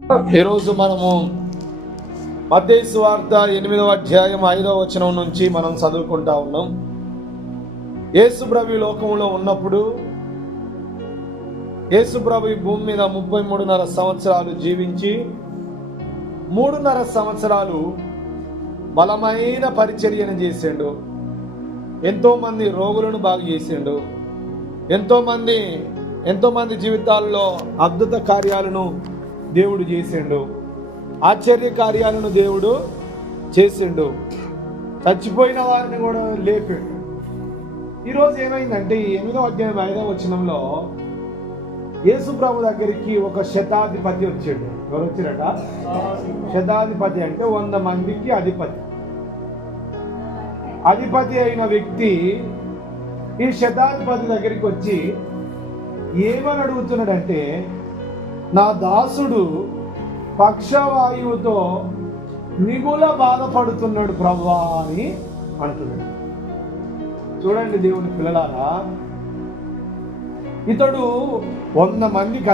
ఈరోజు మనము మత్తయి సువార్త 8వ అధ్యాయం 5వ వచనం నుంచి మనం చదువుకుంటా ఉన్నాం. యేసుప్రభు లోకంలో ఉన్నప్పుడు యేసుప్రభు భూమి మీద 33.5 సంవత్సరాలు జీవించి 3.5 సంవత్సరాలు బలమైన పరిచర్యను చేసిండు. ఎంతో మంది రోగులను బాగు చేసిండు. ఎంతో మంది జీవితాల్లో అద్భుత కార్యాలను దేవుడు చేసిండు. ఆశ్చర్య కార్యాలను దేవుడు చేసిండు. చచ్చిపోయిన వారిని కూడా లేపాడు. ఈరోజు ఏమైందంటే 8వ అధ్యాయం 5వ వచనంలో యేసు ప్రభు దగ్గరికి ఒక శతాధిపతి వచ్చాడు. ఎవరు వచ్చారట? శతాధిపతి అంటే 100 మందికి అధిపతి అయిన వ్యక్తి ఈ శతాధిపతి దగ్గరికి వచ్చి ఏమని అడుగుతున్నాడంటే, నా దాసుడు పక్షవాయువుతో మిగుల బాధపడుతున్నాడు ప్రభువా అని అంటున్నాడు. చూడండి దేవుని పిల్లలారా, ఇతడు 100 మందికి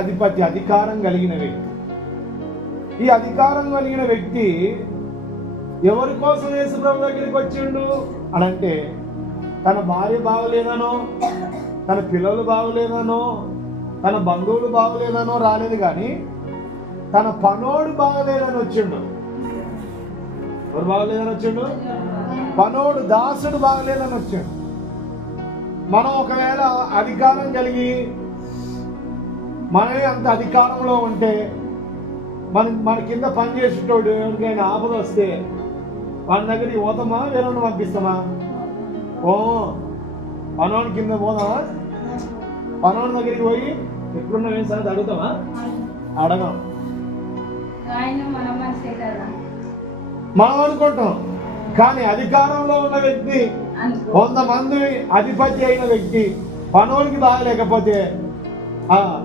అధికారం కలిగిన వ్యక్తి. ఈ అధికారం కలిగిన వ్యక్తి ఎవరి కోసం యేసు ప్రభు దగ్గరికి వచ్చిండు అనంటే, తన భార్య బాగలేదనో, తన పిల్లలు బాగలేదనో, తన బంధువులు బాగలేదనో రాలేదు, కానీ తన పనోడు బాగలేదని వచ్చిండు. ఎవరు బాగలేదని వచ్చిండు? పనోడు, దాసుడు బాగలేదని వచ్చిండు. మనం ఒకవేళ అధికారం కలిగి మనమే అంత అధికారంలో ఉంటే మన కింద పనిచేసేటోడు ఎవరికైనా ఆపద వస్తే వాడి దగ్గరికి పోతామా, వేరే పంపిస్తామా? పనోడి కింద పోదామా? పనోడి దగ్గరికి పోయి ఎప్పుడున్నా సార్ అడుగుతామా? అడగం. మనం అనుకుంటాం, కానీ అధికారంలో ఉన్న వ్యక్తి, 100 మంది అధిపతి అయిన వ్యక్తి పనోడికి బాగలేకపోతే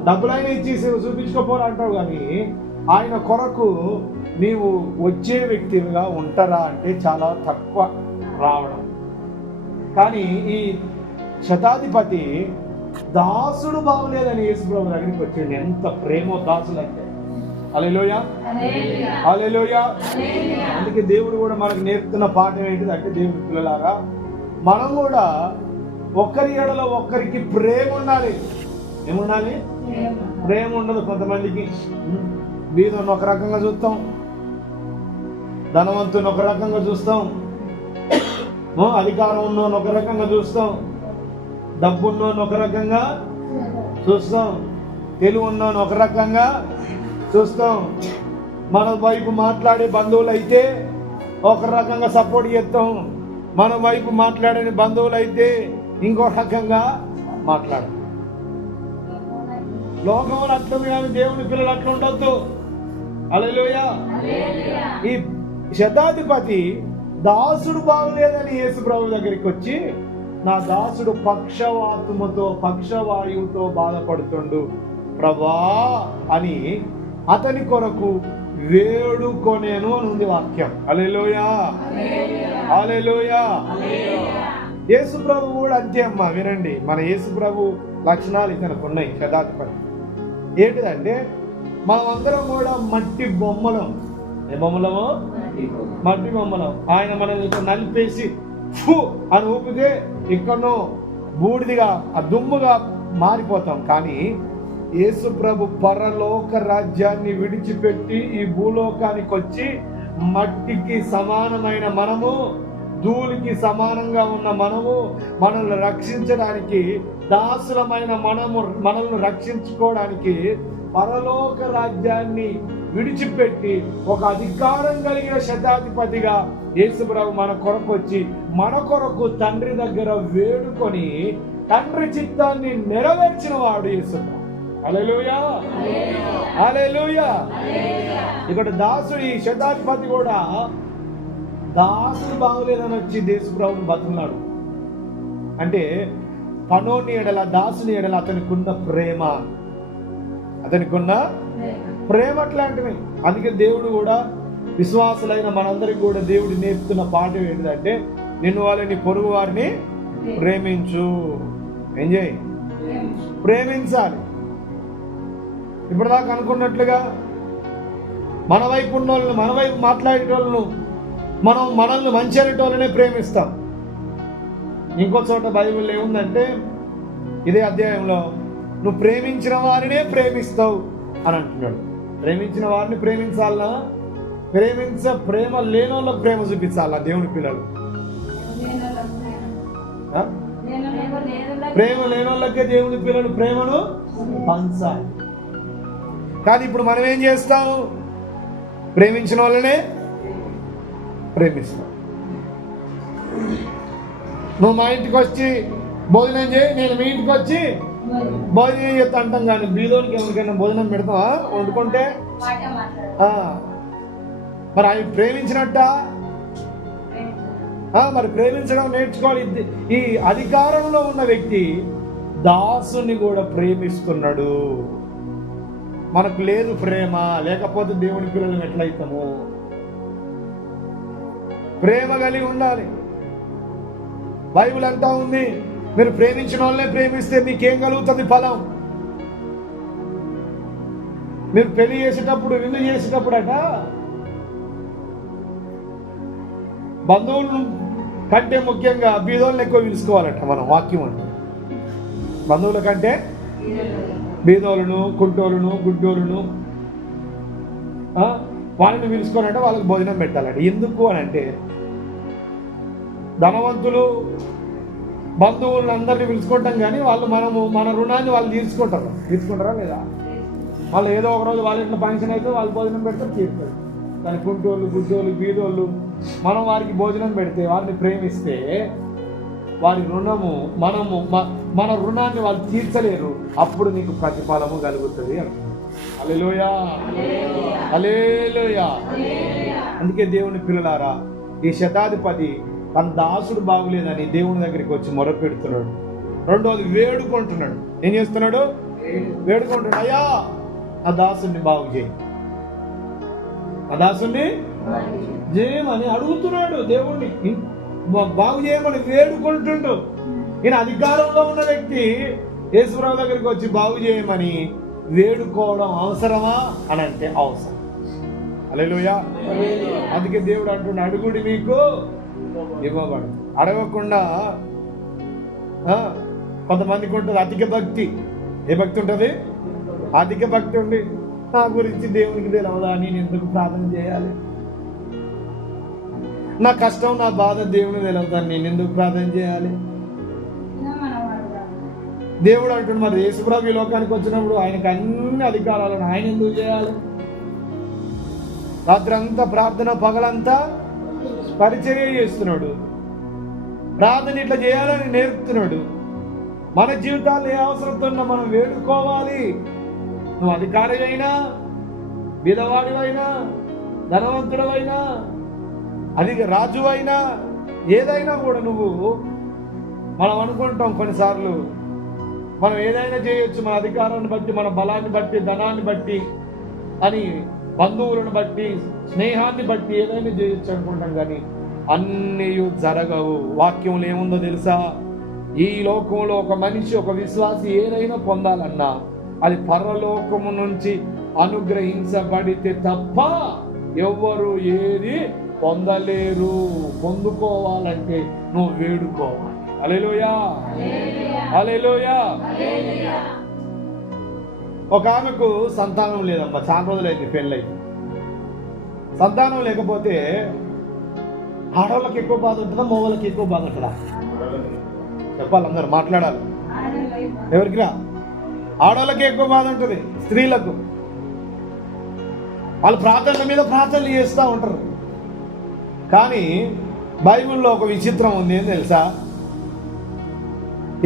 డబ్బులైనా ఇచ్చి చూపించుకోపోరా అంటావు, కానీ ఆయన కొరకు నీవు వచ్చే వ్యక్తిగా ఉంటారా అంటే చాలా తక్కువ రావడం. కానీ ఈ శతాధిపతి దాసుడు బాగలేదని యేసుప్రభు దగ్గరికి వచ్చాడు. ఎంత ప్రేమో దాసులు అంటే! హల్లెలూయా, హల్లెలూయా. అందుకే దేవుడు కూడా మనకు నేర్పుతున్న పాఠం ఏంటిది అంటే, దేవుడి పిల్లలారా, మనం కూడా ఒకరి ఎడల ఒకరికి ప్రేమ ఉండాలి. ఏముండాలి? ప్రేమ ఉండదు. కొంతమందికి బీదను ఒక రకంగా చూస్తాం, ధనవంతుని ఒక రకంగా చూస్తాం, అధికారం ఉన్నోని ఒక రకంగా చూస్తాం, డబ్బు ఉన్నోని ఒక రకంగా చూస్తాం, తెలివి ఉన్నోని ఒక రకంగా చూస్తాం. మన వైపు మాట్లాడే బంధువులు అయితే ఒక రకంగా సపోర్ట్ చేస్తాం, మన వైపు మాట్లాడని బంధువులు అయితే ఇంకో రకంగా మాట్లాడతాం. లోకంలో అట్లా, కానీ దేవుని పిల్లలు అట్లా ఉండొద్దు. హల్లెలూయా. ఈ శతాధిపతి దాసుడు బాగులేదని యేసు ప్రభు దగ్గరికి వచ్చి, నా దాసుడు పక్షవాయువుతో బాధపడుతుండు ప్రభా అని అతని కొరకు వేడుకొనేను అని ఉంది వాక్యం. హల్లెలూయా, హల్లెలూయా. యేసు ప్రభు కూడా అంతే అమ్మా. వినండి, మన యేసు ప్రభు లక్షణాలు ఇతనికి ఉన్నాయి. శతాధిపతి ఏంటిదంటే, మనమందరం కూడా మట్టి బొమ్మలం. ఏ బొమ్మలమో? మట్టి బొమ్మలం. ఆయన మనల్ని నలిపేసి ఫు అని ఊపితే ఎక్కడో బూడిదిగా, ఆ దుమ్ముగా మారిపోతాం. కానీ యేసు ప్రభు పరలోక రాజ్యాన్ని విడిచిపెట్టి ఈ భూలోకానికి వచ్చి మట్టికి సమానమైన మనము, ధూళికి సమానంగా ఉన్న మనము, మనల్ని రక్షించడానికి, దాసులమైన మనల్ని రక్షించుకోవడానికి పరలోక రాజ్యాన్ని విడిచిపెట్టి ఒక అధికారం కలిగిన శతాధిపతిగా యేసు ప్రభు మన కొరకు వచ్చి, మన కొరకు తండ్రి దగ్గర వేడుకొని తండ్రి చిత్తాన్ని నెరవేర్చిన వాడు యేసు ప్రభు. హల్లెలూయా, హల్లెలూయా. ఇక్కడ దాసుడు, ఈ శతాధిపతి కూడా దాసుడు బాగులేదని వచ్చి యేసు ప్రభుని బతుకున్నాడు. అంటే పనోని ఎడల, దాసుని ఎడల అతనికున్న ప్రేమ అట్లాంటివి. అందుకే దేవుడు కూడా, విశ్వాసులైన మనందరికి కూడా దేవుడు నేర్పుతున్న పాఠం ఏంటిదంటే, నిన్ను వాళ్ళని, పొరుగు వారిని ప్రేమించు. ఎంజాయ్, ప్రేమించాలి. ఇప్పటిదాకా అనుకున్నట్లుగా మన వైపు ఉన్న వాళ్ళని, మన వైపు మాట్లాడేటోళ్ళను, మనల్ని మంచి అనేటోళ్ళనే ప్రేమిస్తాం. ఇంకో చోట బైబిల్లో ఏముందంటే, ఇదే అధ్యాయంలో నువ్వు ప్రేమించిన వారినే ప్రేమిస్తావు అని అంటున్నాడు. ప్రేమించిన వారిని ప్రేమించాలనా? ప్రేమ లేని వాళ్ళకి ప్రేమ చూపించాలా దేవుని పిల్లలు? ప్రేమ లేని వాళ్ళకే దేవుని పిల్లలు ప్రేమను పంచాలి. కానీ ఇప్పుడు మనం ఏం చేస్తాం? ప్రేమించిన వాళ్ళనే ప్రేమిస్తాం. నువ్వు మా ఇంటికి వచ్చి భోజనం చేయి, నేను మీ ఇంటికి వచ్చి భోజనం చేస్తా అంటాం. కానీ బీదోనికి ఎవరికైనా భోజనం పెడతావా వండుకుంటే? మరి అవి ప్రేమించినట్ట? మరి ప్రేమించడం నేర్చుకోవాలి. ఈ అధికారంలో ఉన్న వ్యక్తి దాసుని కూడా ప్రేమిస్తున్నాడు. మనకు లేదు ప్రేమ, లేకపోతే దేవుని పిల్లలు ఎట్లయితాము? ప్రేమ కలిగి ఉండాలి. బైబిల్ అంటా ఉంది, మీరు ప్రేమించిన వాళ్ళనే ప్రేమిస్తే మీకేం కలుగుతుంది ఫలం? మీరు పెళ్లి చేసేటప్పుడు, విందు చేసేటప్పుడు అట బంధువులను కంటే ముఖ్యంగా బీదోళ్ళని ఎక్కువ పిలుచుకోవాలట. మనం వాక్యం అంటే బంధువుల కంటే బీదోళ్ళను, కుంటోళ్ళను, గుడ్డోళ్ళను వాళ్ళని పిలుచుకోనంటే వాళ్ళకి భోజనం పెట్టాలట. ఎందుకు అని అంటే, ధనవంతులు బంధువులను అందరినీ పిలుచుకుంటాం, కానీ వాళ్ళు మన రుణాన్ని వాళ్ళు తీసుకుంటారా లేదా? వాళ్ళు ఏదో ఒక రోజు వాళ్ళ ఇంట్లో ఫంక్షన్ అయితే వాళ్ళు భోజనం పెడతారు, తీరుతారు. కానీ కుంటోళ్ళు, గుడ్డోళ్ళు, బీదోళ్ళు మనం వారికి భోజనం పెడితే, వారిని ప్రేమిస్తే, వారి రుణము మన రుణాన్ని వాళ్ళు తీర్చలేరు. అప్పుడు నీకు ప్రతిఫలము కలుగుతుంది అంటున్నాడు. హల్లెలూయా, హల్లెలూయా. అందుకే దేవుని పిల్లలారా, ఈ శతాధిపతి తన దాసుడు బాగులేదని దేవుని దగ్గరికి వచ్చి మొరపెడుతున్నాడు. రెండోది వేడుకుంటున్నాడు. ఏం చేస్తున్నాడు? వేడుకుంటున్నాడు. అయ్యా, ఆ దాసుని బాగు చేయి, ఆ దాసుని చేయమని అడుగుతున్నాడు. దేవుణ్ణి బాగు చేయమని వేడుకుంటుండు. ఈయన అధికారంలో ఉన్న వ్యక్తి యేసుప్రభు దగ్గరికి వచ్చి బాగు చేయమని వేడుకోవడం అవసరమా అని అంటే అవసరం. హల్లెలూయా. అందుకే దేవుడు అంటున్నాడు, అడుగుడి మీకు ఇవ్వబడు. అడగకుండా కొంతమందికి ఉంటుంది అధిక భక్తి. ఏ భక్తి ఉంటుంది? అధిక భక్తి ఉండి, నా గురించి దేవునికి తెలియదా, నేను ఎందుకు ప్రార్థన చేయాలి? నా కష్టం, నా బాధ దేవునికి తెలియదా, నేను ఎందుకు ప్రార్థన చేయాలి? దేవుడు అంటున్నాడు, మరి యేసుప్రభు ఈ లోకానికి వచ్చినప్పుడు ఆయనకు అన్ని అధికారాలను ఆయన ఎందుకు చేయాలి? రాత్రంతా ప్రార్థన, పగలంతా పరిచర్య చేస్తున్నాడు. ప్రార్థన ఇట్లా చేయాలని నేర్పుతున్నాడు. మన జీవితాల్లో ఏ అవసరంతో ఉన్నా మనం వేడుకోవాలి. నువ్వు అధికారివైనా, బీదవాడివైనా, ధనవంతుడవైనా, అది రాజువైనా, ఏదైనా కూడా మనం అనుకుంటాం కొన్నిసార్లు మనం ఏదైనా చేయొచ్చు, మన అధికారాన్ని బట్టి, మన బలాన్ని బట్టి, ధనాన్ని బట్టి అని, బంధువులను బట్టి, స్నేహాన్ని బట్టి ఏదైనా చేయొచ్చు అనుకుంటాం. కానీ అన్నీ జరగవు. వాక్యంలో ఏముందో తెలుసా? ఈ లోకంలో ఒక మనిషి, ఒక విశ్వాసి ఏదైనా పొందాలన్నా అది పరలోకము నుంచి అనుగ్రహించబడితే తప్ప ఎవ్వరు ఏది పొందలేరు. పొందుకోవాలంటే నువ్వు వేడుకోవాలి. హల్లెలూయా, హల్లెలూయా. ఒక ఆమెకు సంతానం లేదమ్మా, చాలా రోజులైంది పెళ్ళైంది. సంతానం లేకపోతే ఆడవాళ్ళకి ఎక్కువ బాధ ఉంటుందా, మగవాళ్ళకి ఎక్కువ బాధ ఉంటుందా? చెప్పాలి, అందరు మాట్లాడాలి. ఎవరికి రా? ఆడవాళ్ళకి ఎక్కువ బాధ ఉంటుంది, స్త్రీలకు. వాళ్ళు ప్రార్థనల మీద ప్రార్థనలు చేస్తూ ఉంటారు. కానీ బైబిల్లో ఒక విచిత్రం ఉంది. ఏం తెలుసా?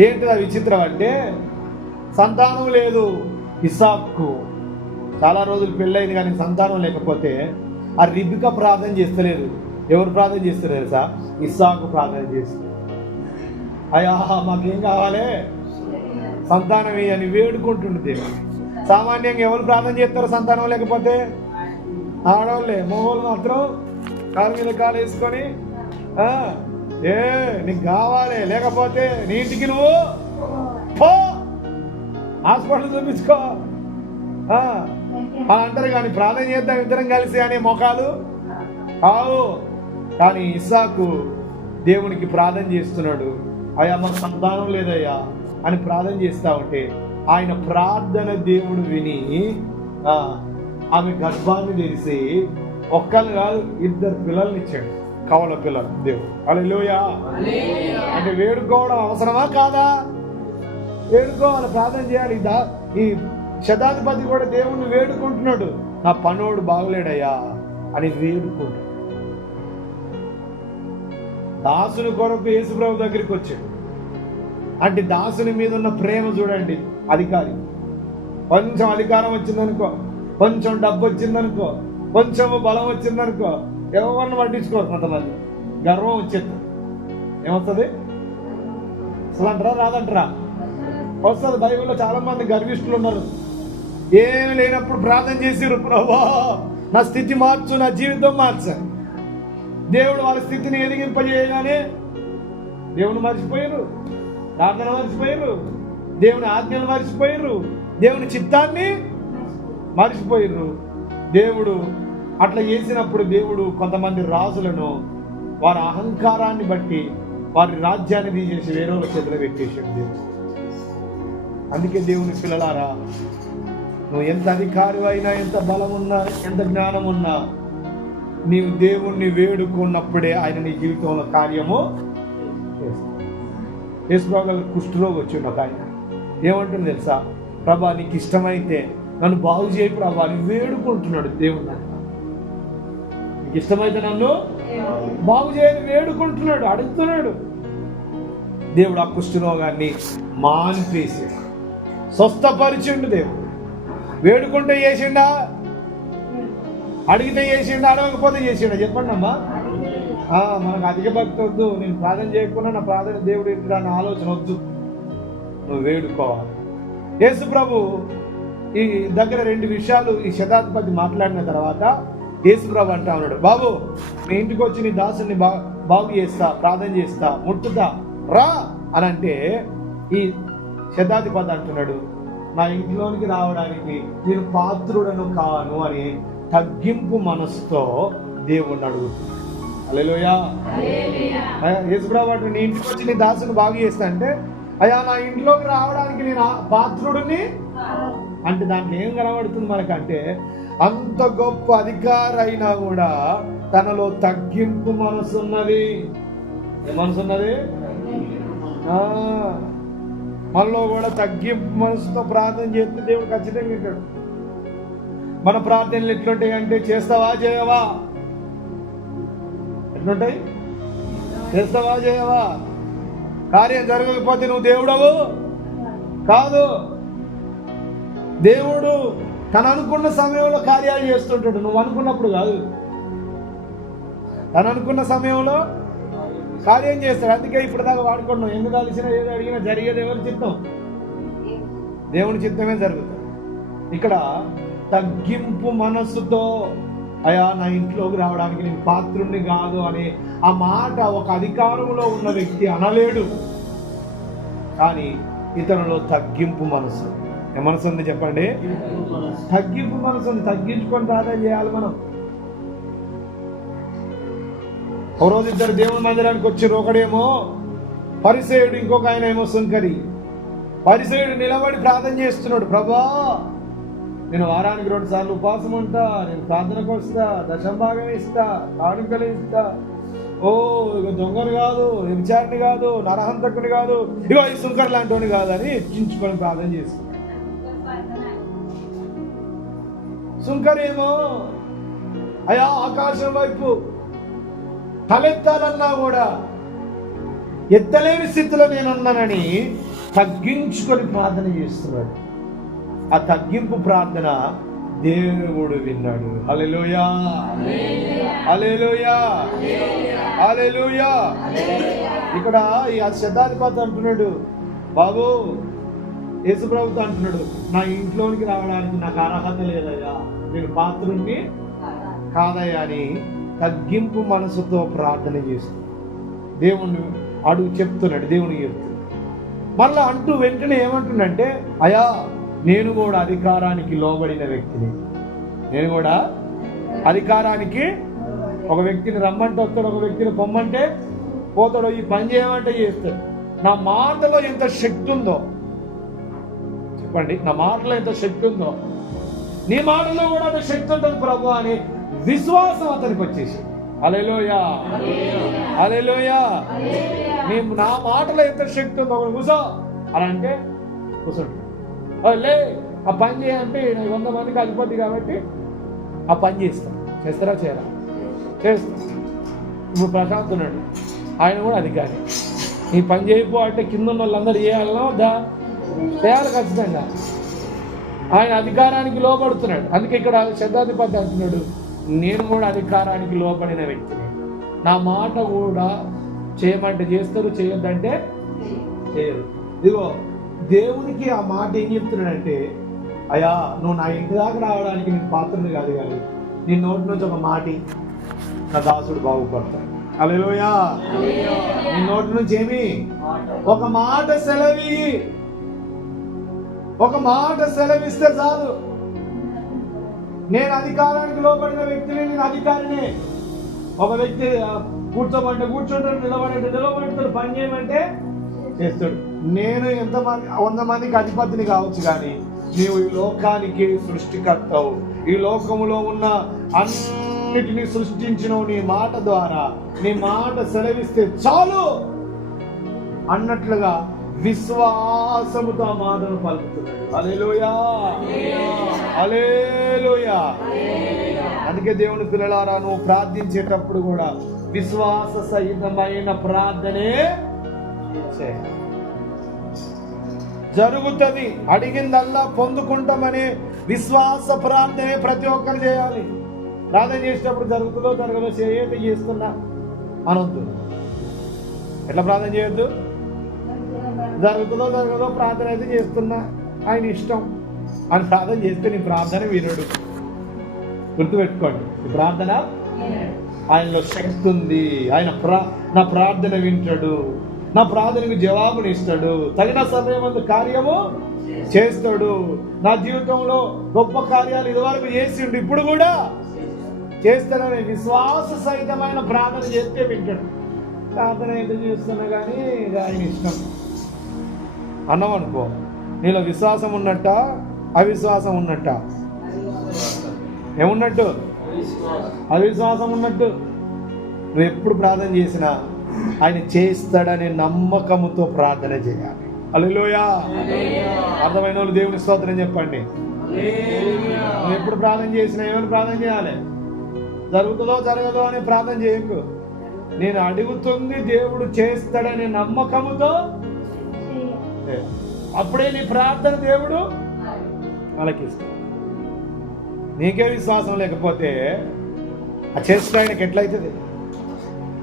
ఏంటిది ఆ విచిత్రం అంటే, సంతానం లేదు ఇస్సాకు. చాలా రోజులు పెళ్ళైంది కానీ సంతానం లేకపోతే ఆ రిబికా ప్రార్థన చేస్తలేదు. ఎవరు ప్రార్థన చేస్తారు తెలుసా? ఇస్సాకు ప్రార్థన చేస్తారు. అయ్యా, మాకేం కావాలి? సంతానం అని వేడుకుంటుండే. సామాన్యంగా ఎవరు ప్రార్థన చేస్తారు సంతానం లేకపోతే? ఆడవాళ్ళే. మగవాళ్ళు మాత్రం కాలు మీద కాలు వేసుకొని నీకు కావాలి, లేకపోతే నీ ఇంటికి నువ్వు పో, హాస్పిటల్ చూపించుకో, అని అంటారు. కానీ ప్రార్థన చేద్దాం ఇద్దరం కలిసి అనే మొఖాలు కావు. కానీ ఇస్సాకు దేవునికి ప్రార్థన చేస్తున్నాడు. అయ్యా మాకు సంతానం లేదయ్యా అని ప్రార్థన చేస్తా ఉంటే ఆయన ప్రార్థన దేవుడు విని ఆమె గర్భాన్ని తెరిచి ఒక్కరు కాదు 2 పిల్లల్ని ఇచ్చాడు, కవల పిల్లలు దేవుడు. హల్లెలూయా. అంటే వేడుకోవడం అవసరమా కాదా? వేడుకోవాలి, ప్రార్థన చేయాలి. ఈ శతాధిపతి కూడా దేవుణ్ణి వేడుకుంటున్నాడు, నా పనోడు బాగులేడయ్యా అని వేడుకుంటాడు. దాసుని కొరకు యేసుప్రభు దగ్గరికి వచ్చాడు. అంటే దాసుని మీద ఉన్న ప్రేమ చూడండి. అధికారి కొంచెం అధికారం వచ్చిందనుకో, కొంచెం డబ్బు వచ్చిందనుకో, కొంచెం బలం వచ్చిందనుకో ఎవరిని పట్టించుకోరు. కొంతమంది గర్వం వచ్చేది ఏమొస్తుంది? అసలు అంటారా రాదంటారా? వస్తుంది. బైబిల్లో చాలా మంది గర్విష్ఠులు ఉన్నారు. ఏమి లేనప్పుడు ప్రార్థన చేసిరు, ప్రభా నా స్థితి మార్చు, నా జీవితం మార్చు. దేవుడు వాళ్ళ స్థితిని ఎదిగింపజేయగానే దేవుని మర్చిపోయారు, ప్రార్థన మర్చిపోయారు, దేవుని ఆజ్ఞలు మర్చిపోయారు, దేవుని చిత్తాన్ని మర్చిపోయారు. దేవుడు అట్లా చేసినప్పుడు దేవుడు కొంతమంది రాజులను వారి అహంకారాన్ని బట్టి వారి రాజ్యాన్ని తీసేసి వేరే వాళ్ళ చేతిలో పెట్టేసాడు దేవుడు. అందుకే దేవుని పిల్లలారా, నువ్వు ఎంత అధికారి అయినా, ఎంత బలం ఉన్నా, ఎంత జ్ఞానం ఉన్నా, నీవు దేవుణ్ణి వేడుకున్నప్పుడే ఆయన నీ జీవితంలో కార్యము చేస్తాడు. యేసుప్రభు గారు కుష్ఠరోగి వచ్చిండు ఒక ఆయన. ఏమంటుంది తెలుసా? ప్రభా నీకు ఇష్టమైతే నన్ను బాగు చేయి ప్రభా అని వేడుకుంటున్నాడు దేవుడు. నీకు ఇష్టమైతే నన్ను బాగు చేయని వేడుకుంటున్నాడు, అడుగుతున్నాడు. దేవుడు ఆ కుష్ఠరోగాన్ని మాన్పేసి స్వస్థపరిచిండు. దేవుడు వేడుకుంటే చేసిండా? అడిగితే చేసిండా? అడగకపోతే చేసిండా? చెప్పండి అమ్మా. మనకు అధిక భక్తి వద్దు, నేను ప్రార్థన చేయకుండా నా ప్రార్థన దేవుడు ఇంటి అన్న ఆలోచన వద్దు. నువ్వు వేడుకోవాలి. యేసు ప్రభు ఈ దగ్గర 2 విషయాలు ఈ శతాధిపతి మాట్లాడిన తర్వాత యేసు ప్రభు అంటా ఉన్నాడు, బాబు నీ ఇంటికి వచ్చి నీ దాసుని బాగు చేస్తా, ప్రార్థన చేస్తా, ముట్టుతా రా అని అంటే ఈ శతాధిపతి అంటున్నాడు, నా ఇంట్లోనికి రావడానికి నేను పాత్రుడను కాను అని తగ్గింపు మనసుతో దేవుణ్ణి అడుగుతున్నాడు. హల్లెలూయా. యేసుప్రభు నీ ఇంటికి వచ్చి నీ దాసుని బాగు చేస్తా అంటే, అయ్యా నా ఇంట్లోకి రావడానికి నేను పాత్రుడిని అంటే దాంట్లో ఏం కనబడుతుంది మనకంటే, అంత గొప్ప అధికారి అయినా కూడా తనలో తగ్గింపు మనసు ఉన్నది. ఏ మనసు ఉన్నది? మనలో కూడా తగ్గింపు మనసుతో ప్రార్థన చేస్తే దేవుడు ఖచ్చితంగా వింటాడు. మన ప్రార్థనలు ఎట్లుంటాయి అంటే, చేస్తావా చేయవా? ఎట్లుంటాయి? చేస్తావా చేయవా? కార్యం జరగకపోతే నువ్వు దేవుడవు కాదు. దేవుడు తను అనుకున్న సమయంలో కార్యాలు చేస్తుంటాడు, నువ్వు అనుకున్నప్పుడు కాదు. తను అనుకున్న సమయంలో కార్యం చేస్తాడు. అందుకే ఇప్పుడు దాకా వాడుకున్నాం, ఎందుకు కలిసినా ఏదో అడిగినా జరిగేది ఎవరి చిత్తం? దేవుని చిత్తమే జరుగుతుంది. ఇక్కడ తగ్గింపు మనస్సుతో అయ్యా నా ఇంట్లోకి రావడానికి నేను పాత్రుణ్ణి కాదు అనే ఆ మాట ఒక అధికారంలో ఉన్న వ్యక్తి అనలేడు. కానీ ఇతరులో తగ్గింపు మనసు. ఏ మనసు ఉంది చెప్పండి? తగ్గింపు మనసు ఉంది. తగ్గించుకొని ప్రార్థన చేయాలి మనం. ఓ రోజు 2 దేవుని మందిరానికి వచ్చారు. ఒకడేమో పరిసేయుడు, ఇంకొక ఆయన ఏమో సుంకరి. పరిసేయుడు నిలబడి ప్రార్థన చేస్తున్నాడు, ప్రభా నేను వారానికి 2 సార్లు ఉపవాసం ఉంటా, నేను ప్రార్థనకు వస్తా, దశంభాగం ఇస్తా, కానుకలు ఇస్తా, ఇక దొంగను కాదు, విచారణి కాదు, నరహంతకుని కాదు, ఇగో ఈ సుంకర్ లాంటి కాదని హెచ్చించుకొని ప్రార్థన చేస్తున్నాడు. సుంకరేమో అయా ఆకాశం వైపు తలెత్తాలన్నా కూడా ఎత్తలేని స్థితిలో నేనున్నానని తగ్గించుకొని ప్రార్థన చేస్తున్నాడు. ఆ తగ్గింపు ప్రార్థన దేవుడు విన్నాడు. హల్లెలూయా, హల్లెలూయా, హల్లెలూయా. ఇక్కడ ఈ శతాధిపతి అంటున్నాడు, బాబు యేసుప్రభుతో అంటున్నాడు, నా ఇంట్లోనికి రావడానికి నాకు అర్హత లేదయ్యా, నేను పాత్రుణ్ణి కాదయ్యా అని తగ్గింపు మనసుతో ప్రార్థన చేస్తున్నాడు. దేవుణ్ణి అడుగు చెప్తున్నాడు, దేవునికి చెప్తున్నాడు. మళ్ళా అంటూ వెంటనే ఏమంటుండంటే, అయ్యా నేను కూడా అధికారానికి లోబడిన వ్యక్తిని, నేను కూడా అధికారానికి ఒక వ్యక్తిని రమ్మంటే వస్తాడు, ఒక వ్యక్తిని పొమ్మంటే పోతాడు, ఈ పని చేయమంటే చేస్తాడు. నా మాటలో ఎంత శక్తి ఉందో చెప్పండి, నా మాటలో ఎంత శక్తి ఉందో, నీ మాటలో కూడా అంత శక్తి ఉంటుంది ప్రభు అని విశ్వాసం అతనికి వచ్చేసి. హల్లెలూయా, హల్లెలూయా. నా మాటలో ఎంత శక్తి ఉందో, ఒకడు కూసో అలా అంటే కూర్చోండి, లే ఆ పని చేయాలంటే 100 మందికి అధిపతి కాబట్టి ఆ పని చేస్తాం. చేస్తారా చేయరా? చేస్తాం. ఇప్పుడు ప్రశాంత్ ఉన్నాడు, ఆయన కూడా అధికారి. ఈ పని చేయపో అంటే కింద ఉన్న వాళ్ళందరూ చేయాలన్నా వద్దా? చేయాలి ఖచ్చితంగా. ఆయన అధికారానికి లోబడుతున్నాడు. అందుకే ఇక్కడ శతాధిపతి అంటున్నాడు, నేను కూడా అధికారానికి లోబడిన వ్యక్తిని, నా మాట కూడా చేయమంటే చేస్తారు, చేయొద్దంటే చేయరు. ఇదిగో దేవునికి ఆ మాట ఏం చెప్తున్నాడంటే, అయ్యా నువ్వు నా ఇంటి దాకా రావడానికి నేను పాత్రని కాదు కానీ నీ నోటి నుంచి ఒక మాట నా దాసుడు బాగుపడతాడు. హల్లెలూయా. నీ నోటి నుంచి ఏమి? ఒక మాట సెలవి, ఒక మాట సెలవిస్తే చాలు. నేను అధికారానికి లోబడిన వ్యక్తిని, నేను అధికారిని. ఒక వ్యక్తి కూర్చోమంటే కూర్చుంటాడు, నిలబడంటే నిలబడతాడు, పని చేయమంటే చేస్తాడు. నేను 100 మందికి అధిపతిని కావచ్చు కానీ నీవు ఈ లోకానికి సృష్టికర్తవు, ఈ లోకములో ఉన్న అన్నిటినీ సృష్టించినవు నీ మాట ద్వారా. నీ మాట సెలవిస్తే చాలు అన్నట్లుగా విశ్వాసముతో ఆ మాటను పలుకుతున్నాడు. హల్లెలూయా, హల్లెలూయా. అందుకే దేవుని పిల్లలారా, నువ్వు ప్రార్థించేటప్పుడు కూడా విశ్వాస సహితమైన ప్రార్థనే చేయాలి. జరుగుతుంది, అడిగిందల్లా పొందుకుంటామనే విశ్వాస ప్రార్థనే ప్రతి ఒక్కరు చేయాలి. ప్రార్థన చేసేటప్పుడు జరుగుతుందో జరగదో చేయతే చేస్తున్నా అనొద్దు. ఎట్లా ప్రార్థన చేయొద్దు? జరుగుతుందో జరగదో ప్రార్థన అయితే చేస్తున్నా, ఆయన ఇష్టం అని ప్రార్థన చేస్తే నీ ప్రార్థన వినడు. గుర్తుపెట్టుకోండి, ఈ ప్రార్థన ఆయనలో శక్తి ఉంది. ఆయన నా ప్రార్థన వింటాడు, నా ప్రార్థనకు జవాబుని ఇస్తాడు, తగిన సమయం కార్యము చేస్తాడు. నా జీవితంలో గొప్ప కార్యాలు ఇదివరకు చేసిండు, ఇప్పుడు కూడా చేస్తాడని విశ్వాస సహితమైన ప్రార్థన చేస్తే వింటాడు. ప్రార్థన అయితే చేస్తున్నా కానీ ఆయన ఇష్టం అన్నాం అనుకో, నీలో విశ్వాసం ఉన్నట్ట అవిశ్వాసం ఉన్నట్ట? ఏమున్నట్టు? అవిశ్వాసం ఉన్నట్టు. నువ్వు ఎప్పుడు ప్రార్థన చేసినా ఆయన చేస్తాడనే నమ్మకముతో ప్రార్థన చేయాలి. హల్లెలూయా. అర్థమైన వాళ్ళు దేవుని స్తోత్రం చెప్పండి. నువ్వు ఎప్పుడు ప్రార్థన చేసినా ఏమని ప్రార్థన చేయాలి? జరుగుతుందో జరగదో అని ప్రార్థన చేయకు. నేను అడుగుతుంది దేవుడు చేస్తాడనే నమ్మకముతో, అప్పుడే నీ ప్రార్థన దేవుడు ఆలకిస్తాడు. నీకే విశ్వాసం లేకపోతే ఆ చేస్తే ఆయనకి ఎట్లయితుంది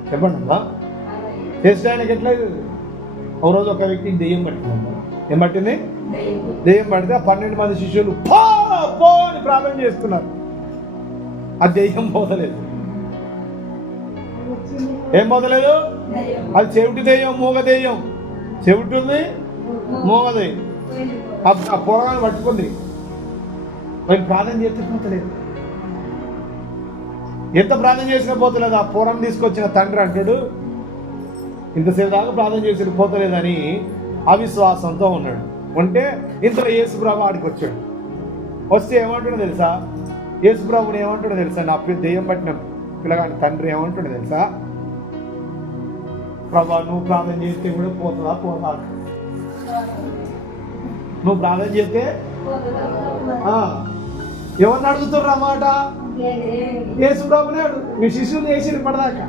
చెప్పండి అమ్మా? చేస్తే ఆయనకి ఎట్లయితుంది? ఒక రోజు ఒక వ్యక్తికి దెయ్యం పట్టిందమ్మా. ఏం పట్టింది? దెయ్యం పడితే ఆ 12 మంది శిష్యులు పో అని ప్రార్థన చేస్తున్నారు. ఆ దెయ్యం పోతలేదు. ఏం పోతలేదు? అది చెవిటి దెయ్యం, మూగ దెయ్యం. చెవిటి ఉంది, మూగది. ఆ పొరగాన్ని పట్టుకుంది. నేను ప్రార్థన చేస్తే పోతలేదు. ఎంత ప్రార్థన చేసినా పోతలేదు. ఆ పొరను తీసుకొచ్చిన తండ్రి అంటాడు, ఇంతసేపు దాకా ప్రార్థన చేసి పోతలేదని అవిశ్వాసంతో ఉన్నాడు. ఉంటే ఇంతలో యేసుప్రభు ఆడికి వచ్చాడు. వస్తే ఏమంటాడో తెలుసా? యేసుప్రభుని ఏమంటాడో తెలుసా? నా దెయ్యం పట్టిన పిల్లగాని తండ్రి ఏమంటాడో తెలుసా? ప్రభా, నువ్వు ప్రార్థన చేస్తే కూడా పోతుందా? పోతా. నువ్వు ప్రార్థన చేస్తే ఎవరిని అడుగుతుర్రు అన్నమాట? యేసుప్రభునే అడుగు. మీ శిష్యుని చేసి ఇప్పటిదాకా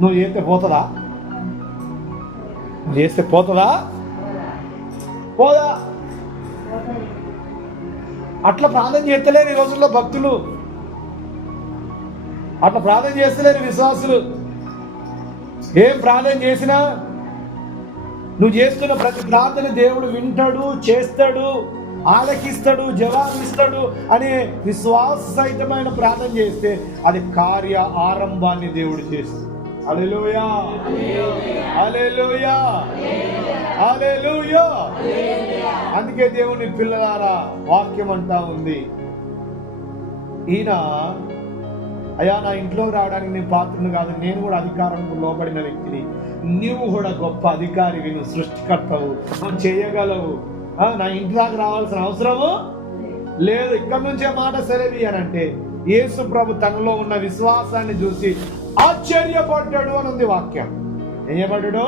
నువ్వు చేస్తే పోతుందా? నువ్వు చేస్తే పోతుందా? పోదా? అట్లా ప్రార్థన చేస్తలేరు ఈ రోజుల్లో భక్తులు, అట్లా ప్రార్థన చేస్తలేరు విశ్వాసులు. ఏం ప్రార్థన చేసినా నువ్వు చేస్తున్న ప్రతి ప్రార్థన దేవుడు వింటాడు, చేస్తాడు, ఆలకిస్తాడు, జవాబిస్తాడు అనే విశ్వాస సహితమైన ప్రార్థన చేస్తే అది కార్య ఆరంభాన్ని దేవుడు చేస్తాడు. హల్లెలూయా, హల్లెలూయా, హల్లెలూయా. అందుకే దేవుని పిల్లలారా వాక్యం అంటా ఉంది, ఈయన అయ్యా నా ఇంట్లోకి రావడానికి నేను పాత్రను కాదు, నేను కూడా అధికారంకు లోబడిన వ్యక్తిని, నీవు కూడా గొప్ప అధికారివి, నువ్వు సృష్టికర్తవు, నువ్వు చేయగలవు, నా ఇంట్లోకి రావాల్సిన అవసరము లేదు, ఇక్కడ నుంచే మాట సెలవి అని అంటే యేసు ప్రభు తనలో ఉన్న విశ్వాసాన్ని చూసి ఆశ్చర్యపడ్డాడు అని ఉంది వాక్యం. ఏం చెప్పాడు?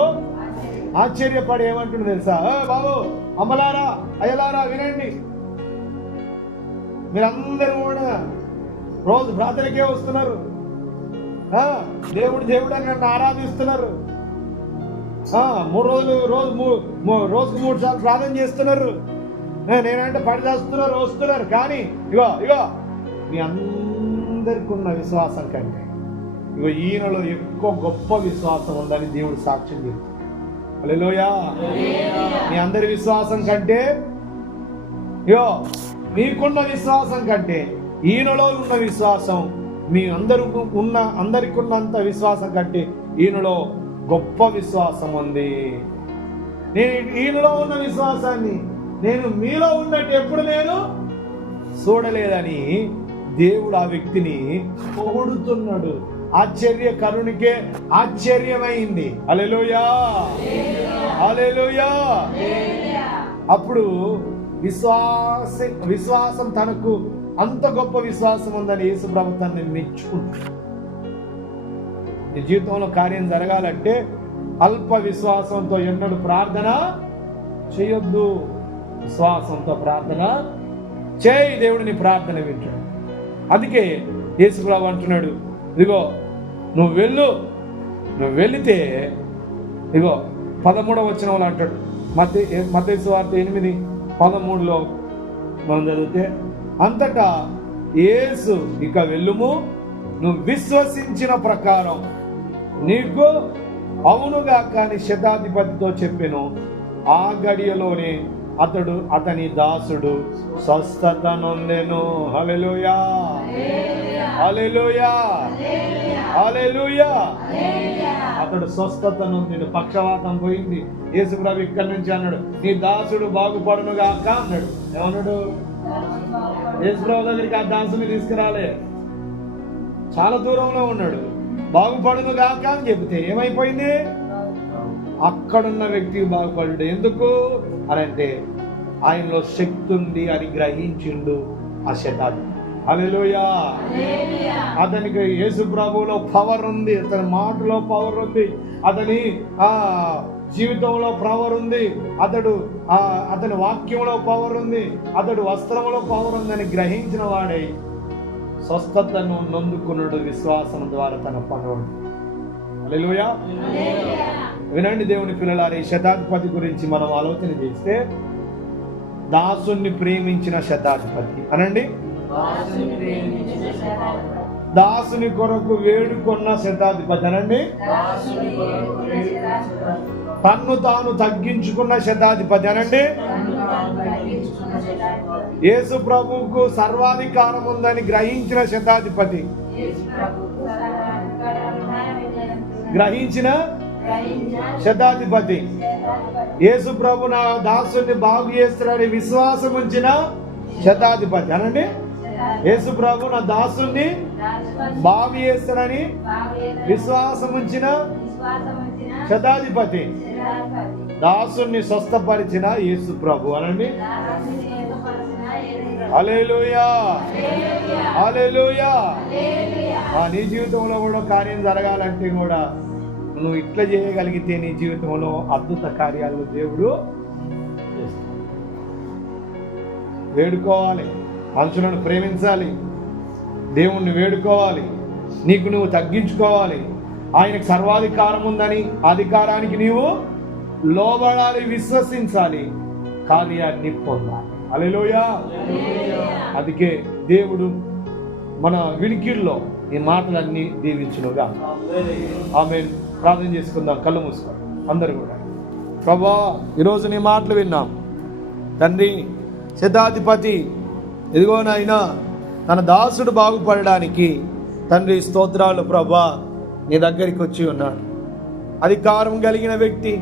ఆశ్చర్యపడి ఏమంటుంది తెలుసా? బాబు, అమ్మలారా, అయ్యలారా వినండి, మీరందరూ కూడా రోజు ప్రార్థనకే వస్తున్నారు, దేవుడు దేవుడు అని నన్ను ఆరాధిస్తున్నారు, 3 రోజులు రోజుకు 3 సార్లు ప్రార్థన చేస్తున్నారు, నేనంటే పడి చేస్తున్నారు, వస్తున్నారు. కానీ ఇగో మీ అందరికి ఉన్న విశ్వాసం కంటే ఇగో ఈయనలో ఎక్కువ గొప్ప విశ్వాసం ఉందని దేవుడు సాక్ష్యం చెప్తాడు. హల్లెలూయా. మీ అందరి విశ్వాసం కంటే, ఇగో మీకున్న విశ్వాసం కంటే ఈయనలో ఉన్న విశ్వాసం, మీ అందరికి ఉన్నంత విశ్వాసం కంటే ఈయనలో గొప్ప విశ్వాసం ఉంది. నేను ఈయనలో ఉన్న విశ్వాసాన్ని నేను మీలో ఉన్నట్టు ఎప్పుడు నేను చూడలేదని దేవుడు ఆ వ్యక్తిని పొగుడుతున్నాడు. ఆశ్చర్యకరునికే ఆశ్చర్యమైంది. హల్లెలూయా, హల్లెలూయా. అప్పుడు విశ్వాసం తనకు అంత గొప్ప విశ్వాసం ఉందని యేసు ప్రభు తనని మెచ్చుకుంటాడు. నీ జీవితంలో కార్యం జరగాలంటే అల్ప విశ్వాసంతో ఎన్నడూ ప్రార్థన చేయొద్దు. విశ్వాసంతో ప్రార్థన చేయి, దేవుడిని ప్రార్థన వింటాడు. అందుకే యేసు ప్రభు అంటున్నాడు, ఇదిగో నువ్వు వెళితే ఇదిగో 13వ వచనంలో అంటాడు, మత్తయి సువార్త 8:13 మనం చదివితే, అంతటా యేసు ఇక వెళ్ళుము, నువ్వు విశ్వసించిన ప్రకారం నీకు అవునుగా కానీ శతాధిపతితో చెప్పెను. ఆ గడియలోనే అతని దాసుడు స్వస్థత నొందెను. హల్లెలూయా, హల్లెలూయా, హల్లెలూయా. అతడు స్వస్థత నొందెను, పక్షవాతం పోయింది. యేసు ప్రభు ఇక్కడి నుంచి అన్నాడు, నీ దాసుడు బాగుపడును గాక అన్నాడు. ఏమన్నాడు? యేసు ప్రభు దగ్గరికి ఆ దాసుని తీసుకురాలే, చాలా దూరంలో ఉన్నాడు. బాగుపడును గాక అని చెబితే ఏమైపోయింది? అక్కడున్న వ్యక్తి బాగుపడు. ఎందుకు అని అంటే ఆయనలో శక్తి ఉంది అని గ్రహించిండు ఆ శతాధిపతి. హల్లెలూయా. అతనికి యేసు ప్రభువులో పవర్ ఉంది, అతని మాటలో పవర్ ఉంది, అతని జీవితంలో పవర్ ఉంది, అతని వాక్యంలో పవర్ ఉంది, అతడు వస్త్రంలో పవర్ ఉందని గ్రహించిన వాడై స్వస్థతను నొందుకున్నాడు విశ్వాసం ద్వారా తన పనుడు. హల్లెలూయా. వినండి దేవుని పిల్లలారా, ఈ శతాధిపతి గురించి మనం ఆలోచన చేస్తే, దాసుని ప్రేమించిన శతాధిపతి అనండి, దాసుని కొరకు వేడుకొన్న శతాధిపతి అనండి, తన్ను తాను తగ్గించుకున్న శతాధిపతి అనండి, యేసు ప్రభువుకు సర్వాధికారం ఉందని గ్రహించిన శతాధిపతి, గ్రహించిన శతాధిపతి, యేసు ప్రభు నా దాసుని బాగు చేస్తాడని విశ్వాసం ఉంచిన శతాధిపతి అనండి, యేసు ప్రభు నా దాసుని బాగు చేస్తాడని విశ్వాసం ఉంచిన శతాధిపతి, దాసుని స్వస్థపరిచిన యేసు ప్రభు అనండి. హల్లెలూయా, హల్లెలూయా. నీ జీవితంలో కూడా కార్యం జరగాలంటే కూడా నువ్వు ఇట్లా చేయగలిగితే నీ జీవితంలో అద్భుత కార్యాలు దేవుడు చేస్తాడు. వేడుకోవాలి, మనుషులను ప్రేమించాలి, దేవుణ్ణి వేడుకోవాలి, నీకు నువ్వు తగ్గించుకోవాలి, ఆయనకు సర్వాధికారం ఉందని అధికారానికి నీవు లోబడాలి, విశ్వసించాలి, కార్యాన్ని పొందాలి. హల్లెలూయా. అందుకే దేవుడు మన వినికిడిలో ఈ మాటలన్నీ దీవించునుగా. ఆమేన్. ప్రార్థన చేసుకుందాం, కళ్ళు మూసుకోండి అందరూ కూడా. ప్రభువా, ఈరోజు నీ మాటలు విన్నాం తండ్రి. శతాధిపతి ఇదిగోనైనా తన దాసుడు బాగుపడడానికి తండ్రి స్తోత్రాలు ప్రభువా, నీ దగ్గరికి వచ్చి ఉన్నాడు. అధికారం కలిగిన వ్యక్తి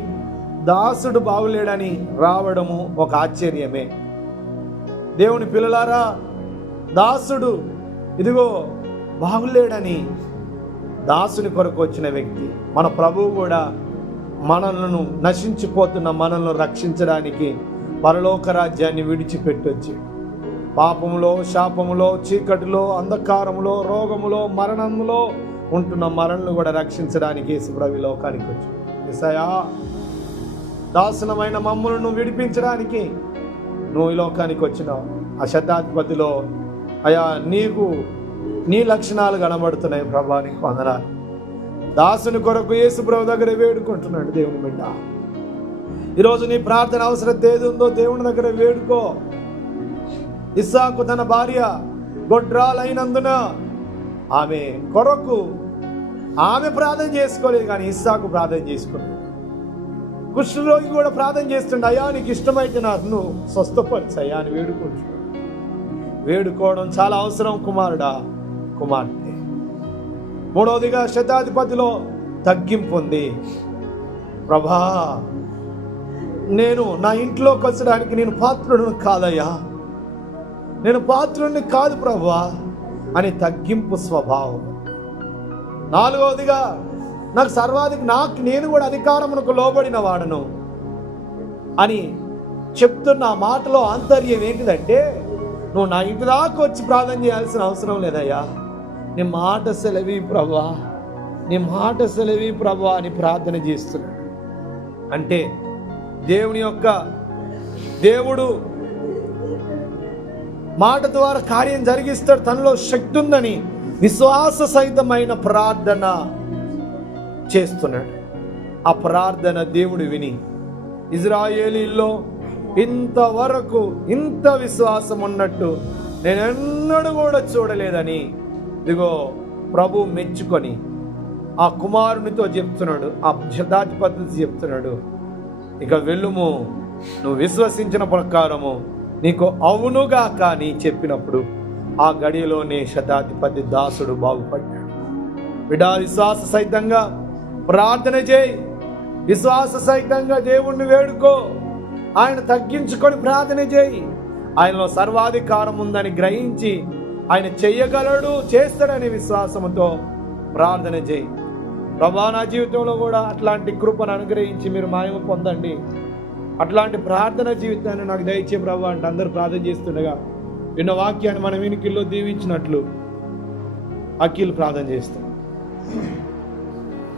దాసుడు బాగులేడని రావడము ఒక ఆశ్చర్యమే. దేవుని పిల్లలారా, దాసుడు ఇదిగో బాగులేడని దాసుని కొరకు వచ్చిన వ్యక్తి. మన ప్రభువు కూడా మనలను నశించిపోతున్న మనల్ని రక్షించడానికి పరలోక రాజ్యాన్ని విడిచిపెట్టొచ్చి పాపములో, శాపములో, చీకటిలో, అంధకారములో, రోగములో, మరణములో ఉంటున్న మనల్ని కూడా రక్షించడానికి యేసుప్రభు లోకానికి వచ్చి, యేసయ్యా దాసునమైన మమ్ములను విడిపించడానికి నువ్వు ఈ లోకానికి వచ్చినావు. ఆ శతాధిపతిలో అయ్యా నీ లక్షణాలు కనబడుతున్నాయి ప్రభా, నీకు వందనాలు. దాసుని కొరకు యేసుప్రభు దగ్గర వేడుకుంటున్నాడు దేవుని బిడ్డ. ఈరోజు నీ ప్రార్థన అవసరం ఏది ఉందో దేవుని దగ్గర వేడుకో. ఇస్సాకు తన భార్య గొడ్రాలైనందున ఆమె కొరకు ఆమె ప్రార్థన చేసుకోలేదు, కానీ ఇస్సాకు ప్రార్థన చేసుకున్నాడు. కుష్ఠరోగి కూడా ప్రార్థన చేస్తుండే, అయ్యా నీకు ఇష్టమైతే నన్ను స్వస్థపరచు అయ్యా అని వేడుకుంటున్నాడు. వేడుకోవడం చాలా అవసరం కుమారుడా, కుమార్తె. మూడవదిగా శతాధిపతిలో తగ్గింపు ఉంది. ప్రభా నేను నా ఇంట్లోకి వచ్చడానికి నేను పాత్రుడిని కాదయ్యా, నేను పాత్రుడిని కాదు ప్రభా అని తగ్గింపు స్వభావం. నాలుగవదిగా నాకు నేను కూడా అధికారమునకు లోబడిన వాడను అని చెప్తున్న మాటలో ఆంతర్యం ఏంటిదంటే, నువ్వు నా ఇంటి దాకా వచ్చి ప్రార్థన చేయాల్సిన అవసరం లేదయ్యా, నీ మాట సెలవి ప్రభా, నీ మాట సెలవి ప్రభా అని ప్రార్థన చేస్తున్నాడు. అంటే దేవుడు మాట ద్వారా కార్యం జరిగిస్తాడు, తనలో శక్తి ఉందని విశ్వాస సహితమైన ప్రార్థన చేస్తున్నాడు. ఆ ప్రార్థన దేవుడు విని ఇజ్రాయేలీల్లో ఇంతవరకు ఇంత విశ్వాసం ఉన్నట్టు నేను ఎన్నడూ కూడా చూడలేదని ఇదిగో ప్రభు మెచ్చుకొని ఆ కుమారునితో చెప్తున్నాడు, ఆ శతాధిపతితో చెప్తున్నాడు, ఇక వెళ్ళుము, నువ్వు విశ్వసించిన ప్రకారము నీకు అవునుగా కానీ చెప్పినప్పుడు ఆ గడియలోనే శతాధిపతి దాసుడు బాగుపడ్డాడు. బిడ్డా, విశ్వాస సహితంగా ప్రార్థన చేయి, విశ్వాస సహితంగా దేవుణ్ణి వేడుకో, ఆయన తగ్గించుకొని ప్రార్థన చేయి. ఆయనలో సర్వాధికారం ఉందని గ్రహించి ఆయన చెయ్యగలడు, చేస్తాడనే విశ్వాసంతో ప్రార్థన చేయి. ప్రభా నా జీవితంలో కూడా అట్లాంటి కృపను అనుగ్రహించి మీరు మహిమ పొందండి, అట్లాంటి ప్రార్థన జీవితాన్ని నాకు దయచే ప్రభా అంటే అందరూ ప్రార్థన చేస్తుండగా విన్న వాక్యాన్ని మన వినికిల్లో దీవించినట్లు అఖిల్ ప్రార్థన చేస్తాం.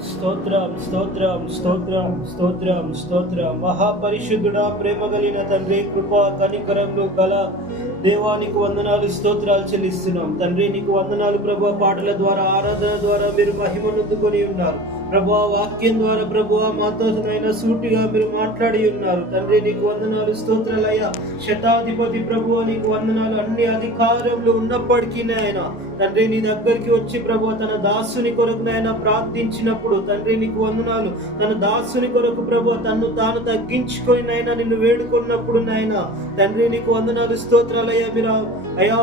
స్తోత్రం స్తోత్రం స్తోత్రం స్తోత్రం స్తోత్రం. మహాపరిశుద్ధుడా, ప్రేమ కలిగిన తండ్రి, కృపా కనికరములు గల దేవానికి వందనాలు, స్తోత్రాలు చెల్లిస్తున్నాం తండ్రి. నీకు వందనాలు ప్రభా. పాటల ద్వారా, ఆరాధన ద్వారా మీరు మహిమనొందుకొని ఉన్నారు ప్రభా. వాక్యం ద్వారా ప్రభా మాతో సూటిగా మీరు మాట్లాడి ఉన్నారు తండ్రి. నీకు వందనాలు, స్తోత్రాలయ్యా. శతాధిపతి ప్రభు నీకు వందనాలు. అన్ని అధికారంలో ఉన్నప్పటికీ నాయన తండ్రి నీ దగ్గరికి వచ్చి ప్రభు తన దాసుని కొరకు నాయన ప్రార్థించినప్పుడు తండ్రి నీకు వందనాలు. తన దాసుని కొరకు ప్రభు తన్ను తాను తగ్గించుకొని నాయన నిన్ను వేడుకున్నప్పుడు నాయన తండ్రి నీకు వందనాలు, స్తోత్రాలయ్యా. మీరు అయ్యా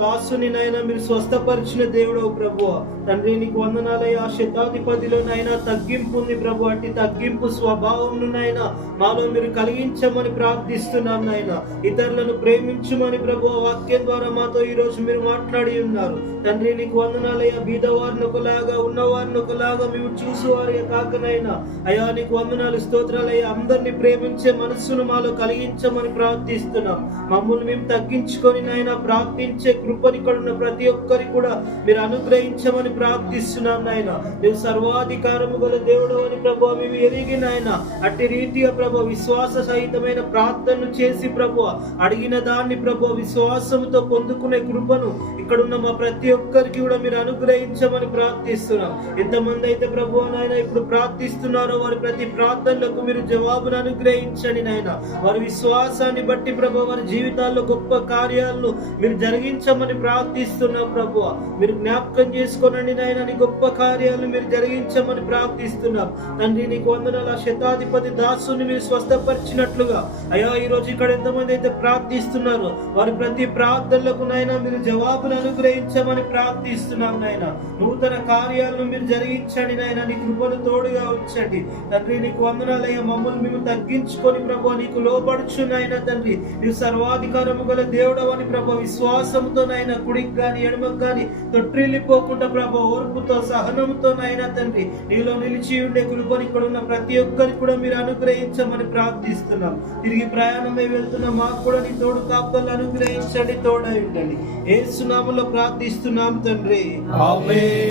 దాసుని నాయన మీరు స్వస్థపరిచిన దేవుడు ప్రభు తండ్రి నీకు వందనాలయ్యా. శతాధిపతిలో నాయన తగ్గింపు ఉంది ప్రభు. అట్టి తగ్గింపు స్వభావం నాయన మాలో మీరు కలిగించమని ప్రార్థిస్తున్నాం నాయన. ఇతరులను ప్రేమించమని ప్రభు వాక్యం ద్వారా మాతో ఈ రోజు మీరు మాట్లాడి ఉన్నారు తండ్రి. నీకు వందనాలయ్యా. బీదవారిని ఒకలాగా, ఉన్నవారిని ఒకలాగా మేము చూసేవారిగా కాకనైనా అయ్యా నీకు వందనాలు, స్తోత్రాలయ్యా. అందరినీ ప్రేమించే మనస్సును మాలో కలిగించమని ప్రార్థిస్తున్నాం. మమ్మల్ని మేము తగ్గించుకొని నాయన ప్రార్థించే కృపని ఇక్కడ ఉన్న ప్రతి ఒక్కరికి కూడా మీరు అనుగ్రహించమని ప్రార్థిస్తున్నాం నాయన. నువ్వు సర్వాధికారము గల దేవుడు అని ప్రభు మేము ఎరిగి నాయన అట్టి రీతిగా ప్రభు విశ్వాస సహితమైన ప్రార్థనలు చేసి ప్రభు అడిగిన దాన్ని ప్రభు విశ్వాసంతో పొందుకునే కృపను ఇక్కడున్న మా ప్రతి ఒక్కరికి కూడా మీరు అనుగ్రహించమని ప్రార్థిస్తున్నాం. ఎంతమంది అయితే ప్రభు నాయన ఇప్పుడు ప్రార్థిస్తున్నారో వారి ప్రతి ప్రార్థనలకు మీరు జవాబును అనుగ్రహించండి నాయన. వారి విశ్వాసాన్ని బట్టి ప్రభు వారి జీవితాల్లో గొప్ప కార్యాలను మీరు జరిగించమని ప్రార్థిస్తున్నాం ప్రభు. మీరు జ్ఞాపకం చేసుకోనండి నాయన, నీ గొప్ప కార్యాలను మీరు జరిగించమని ప్రార్థిస్తున్నాం తండ్రి. నీకు వందనాలు. శతాధిపతి దాసుని మీరు స్వస్థపరిచినట్లుగా అయ్యా ఈ రోజు ఇక్కడ ఎంతమంది అయితే ప్రార్థిస్తున్నారో వారి ప్రతి ప్రార్థనలకు నాయన మీరు జవాబును అనుగ్రహించమని ప్రార్థిస్తున్నాం నాయన. నూతన కార్యాలను మీరు జరిగించండి నాయన. నీ కృపను తోడుగా ఉంచండి తండ్రి. నీకు వందనాలయ్యా. మమ్మల్ని మేము తగ్గించుకొని ప్రభు నీకు లోబడుచు నాయన తండ్రి. నీవు సర్వాధికారము గల దేవుడు దేవుడవని ప్రభా విశ్వాసంతో నాయన కుడికి గాని ఎడమకు గాని తొట్టిల్లిపోకుండా ప్రభా ఓర్పుతో సహనంతో నాయన తండ్రి నీలో నిలిచి ఉండే కృపని ఇక్కడ ఉన్న ప్రతి ఒక్కరికి కూడా మీరు అనుగ్రహించమని ప్రార్థిస్తున్నాం. తిరిగి ప్రయాణమై వెళ్తున్న మాకు కూడా నీ తోడు కాపుదలను అనుగ్రహించండి, తోడై ఉండండి. యేసు నామములో ప్రార్థిస్తున్నాం తండ్రి, ఆమేన్.